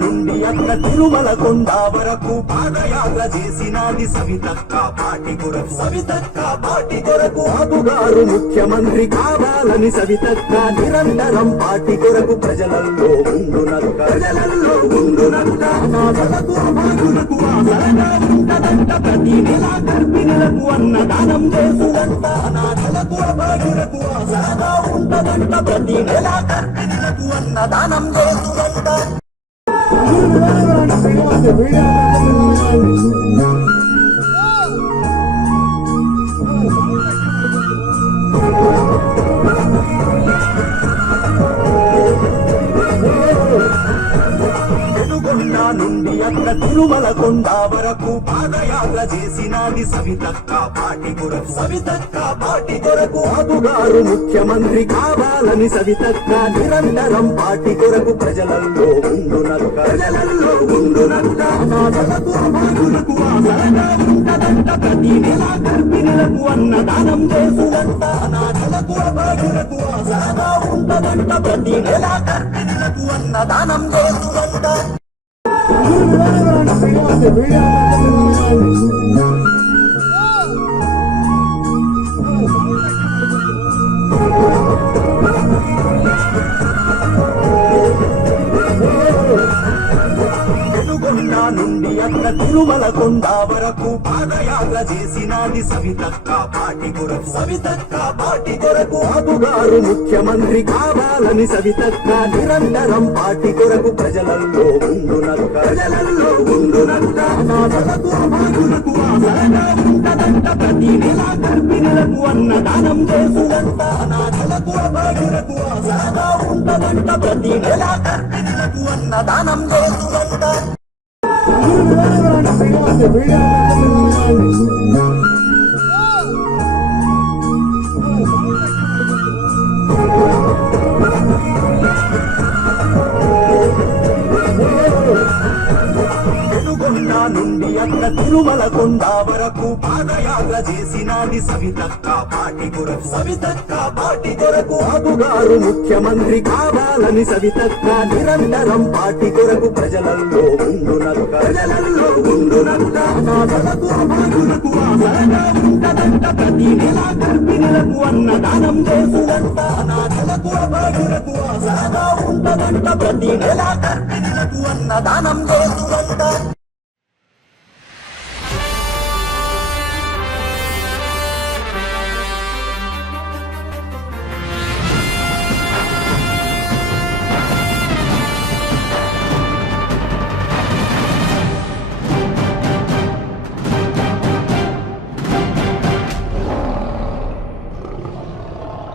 నుండి అక్క తిరుమల కొండ వరకు పాదయాత్ర చేసినది సవితక్క పార్టీ కొరకు. సవితక్క పార్టీ కొరకు బాబుగారు ముఖ్యమంత్రి కావాలని సవితక్క నిరంతరం పార్టీ కొరకు ప్రజలలో ఉండునక్క. ప్రజలలో ఉండునక్క. అనాథలకు అభాగులకు ఆసరగా ఉంటదంట. ప్రతి నెల గర్భిణులకు అన్నదానం చేసుదంట. అనాథలకు అభాగులకు ఆసరగా ఉంటదంట. ప్రతి నెల గర్భిణులకు అన్నదానం చేసుదంట. నుండి అక్క తిరుమల కొండ వరకు పాదయాత్ర చేసినది సవితక్క పార్టీ కొరకు. సవితక్క పార్టీ కొరకు బాబుగారు ముఖ్యమంత్రి కావాలని సవితక్క నిరంతరం పార్టీ కొరకు ప్రజలలో ఉండునక్క. ప్రజలలో ఉండునక్క. అనాథలకు అభాగులకు ఆసరగా ఉంటదంట. ప్రతి నెల గర్భిణులకు అన్నదానం చేసుదంట. అనాథలకు అభాగులకు ఆసరగా ఉంటదంట. ప్రతి నెల గర్భిణులకు అన్నదానం చేసుదంట. నుండి అక్క తిరుమల కొండ వరకు పాదయాత్ర చేసినది సవితక్క పార్టీ కొరకు. సవితక్క పార్టీ కొరకు బాబుగారు ముఖ్యమంత్రి కావాలని సవితక్క నిరంతరం పార్టీ కొరకు ప్రజలలో ఉండునక్క. ప్రజలలో ఉండునక్క. అనాథలకు అభాగులకు ఆసరగా ఉంటదంట. ప్రతి నెల గర్భిణులకు అన్నదానం చేసుదంట. అనాథలకు అభాగులకు ఆసరగా ఉంటదంట. ప్రతి నెల గర్భిణులకు అన్నదానం చేసుదంట. నుండి అక్క తిరుమల కొండ వరకు పాదయాత్ర చేసినది సవితక్క పార్టీ కొరకు. సవితక్క పార్టీ కొరకు బాబుగారు ముఖ్యమంత్రి కావాలని సవితక్క నిరంతరం పార్టీ కొరకు ప్రజలలో ఉండునక్క. ప్రజలలో ఉండునక్క. అనాథలకు అభాగులకు ఆసరగా ఉంటదంట. ప్రతి నెల గర్భిణులకు అన్నదానం చేసుదంట. అనాథలకు అభాగులకు ఆసరగా ఉంటదంట. ప్రతి నెల గర్భిణులకు అన్నదానం చేసుదంట.